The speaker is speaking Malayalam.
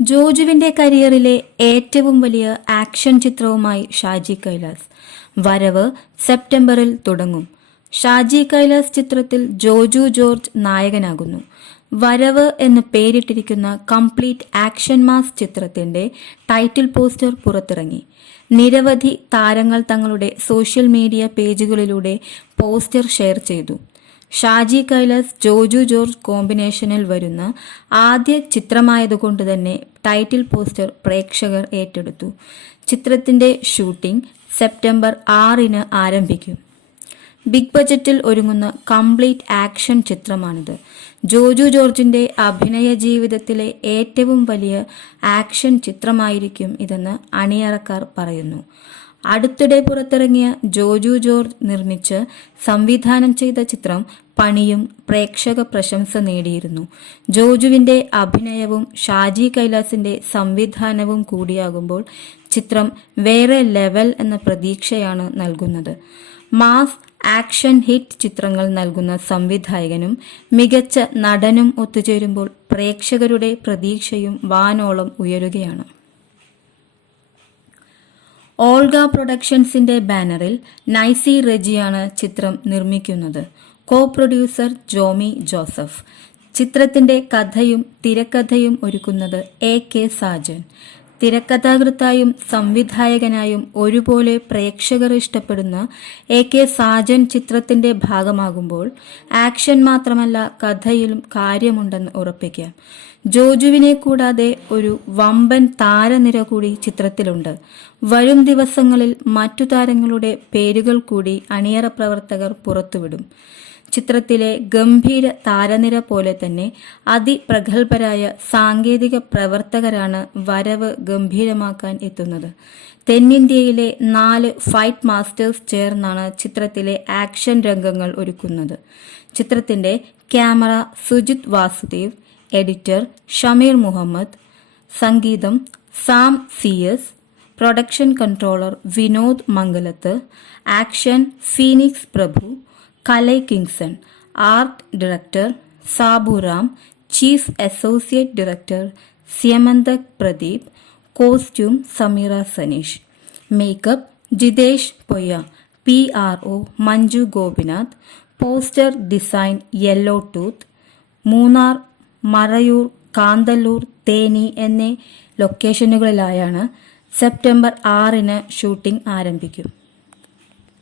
ജോജുവിന്റെ കരിയറിലെ ഏറ്റവും വലിയ ആക്ഷൻ ചിത്രവുമായി ഷാജി കൈലാസ്. വരവ് സെപ്റ്റംബറിൽ തുടങ്ങും. ഷാജി കൈലാസ് ചിത്രത്തിൽ ജോജു ജോർജ് നായകനാകുന്നു. വരവ് എന്ന് പേരിട്ടിരിക്കുന്ന കംപ്ലീറ്റ് ആക്ഷൻ മാസ് ചിത്രത്തിന്റെ ടൈറ്റിൽ പോസ്റ്റർ പുറത്തിറങ്ങി. നിരവധി താരങ്ങൾ തങ്ങളുടെ സോഷ്യൽ മീഡിയ പേജുകളിലൂടെ പോസ്റ്റർ ഷെയർ ചെയ്തു. ഷാജി കൈലാസ് ജോജു ജോർജ് കോമ്പിനേഷനിൽ വരുന്ന ആദ്യ ചിത്രമായതുകൊണ്ട് തന്നെ ടൈറ്റിൽ പോസ്റ്റർ പ്രേക്ഷകർ ഏറ്റെടുത്തു. ചിത്രത്തിന്റെ ഷൂട്ടിംഗ് സെപ്റ്റംബർ 6 ആരംഭിക്കും. ബിഗ് ബജറ്റിൽ ഒരുങ്ങുന്ന കംപ്ലീറ്റ് ആക്ഷൻ ചിത്രമാണിത്. ജോജു ജോർജിന്റെ അഭിനയ ജീവിതത്തിലെ ഏറ്റവും വലിയ ആക്ഷൻ ചിത്രമായിരിക്കും ഇതെന്ന് അണിയറക്കാർ പറയുന്നു. അടുത്തിടെ പുറത്തിറങ്ങിയ ജോജു ജോർജ് നിർമ്മിച്ച് സംവിധാനം ചെയ്ത ചിത്രം പണിയും പ്രേക്ഷക പ്രശംസ നേടിയിരുന്നു. ജോജുവിന്റെ അഭിനയവും ഷാജി കൈലാസിന്റെ സംവിധാനവും കൂടിയാകുമ്പോൾ ചിത്രം വേറെ ലെവൽ എന്ന പ്രതീക്ഷയാണ് നൽകുന്നത്. മാസ് ആക്ഷൻ ഹിറ്റ് ചിത്രങ്ങൾ നൽകുന്ന സംവിധായകനും മികച്ച നടനും ഒത്തുചേരുമ്പോൾ പ്രേക്ഷകരുടെ പ്രതീക്ഷയും വാനോളം ഉയരുകയാണ്. ഓൾഗ പ്രൊഡക്ഷൻസിന്റെ ബാനറിൽ നൈസി റെജിയാണ് ചിത്രം നിർമ്മിക്കുന്നത്. Co producer Jomy Joseph. ചിത്രത്തിന്റെ കഥയും തിരക്കഥയും ഒരുക്കുന്നത് AK സാജൻ. തിരക്കഥാകൃത്തായും സംവിധായകനായും ഒരുപോലെ പ്രേക്ഷകർ ഇഷ്ടപ്പെടുന്ന AK സാജൻ ചിത്രത്തിന്റെ ഭാഗമാകുമ്പോൾ ആക്ഷൻ മാത്രമല്ല കഥയിലും കാര്യമുണ്ടെന്ന് ഉറപ്പിക്കാം. ജോജുവിനെ കൂടാതെ ഒരു വമ്പൻ താരനിര കൂടി ചിത്രത്തിലുണ്ട്. വരും ദിവസങ്ങളിൽ മറ്റു താരങ്ങളുടെ പേരുകൾ കൂടി അണിയറ പ്രവർത്തകർ പുറത്തുവിടും. ചിത്രത്തിലെ ഗംഭീര താരനിര പോലെ തന്നെ അതിപ്രഗത്ഭരായ സാങ്കേതിക പ്രവർത്തകരാണ് വരവ് ഗംഭീരമാക്കാൻ എത്തുന്നത്. തെന്നിന്ത്യയിലെ 4 ഫൈറ്റ് മാസ്റ്റേഴ്സ് ചേർന്നാണ് ചിത്രത്തിലെ ആക്ഷൻ രംഗങ്ങൾ ഒരുക്കുന്നത്. ചിത്രത്തിന്റെ ക്യാമറ സുജിത് വാസുദേവ്, എഡിറ്റർ ഷമീർ മുഹമ്മദ്, സംഗീതം Sam CS, production controller Vinod Mangalath, action Phoenix Prabhu, Kalai Kingson, art director Saburam, chief associate director Syamanthak Pradeep, costume Sameera Saneesh, makeup Jithesh Poyya, PRO Manju Gopinath, poster design yellow tooth. Munnar, Marayoor, Kanthalloor, Theni എന്നീ ലൊക്കേഷനുകളിലായാണ് സെപ്റ്റംബർ 6 ഷൂട്ടിംഗ് ആരംഭിക്കും.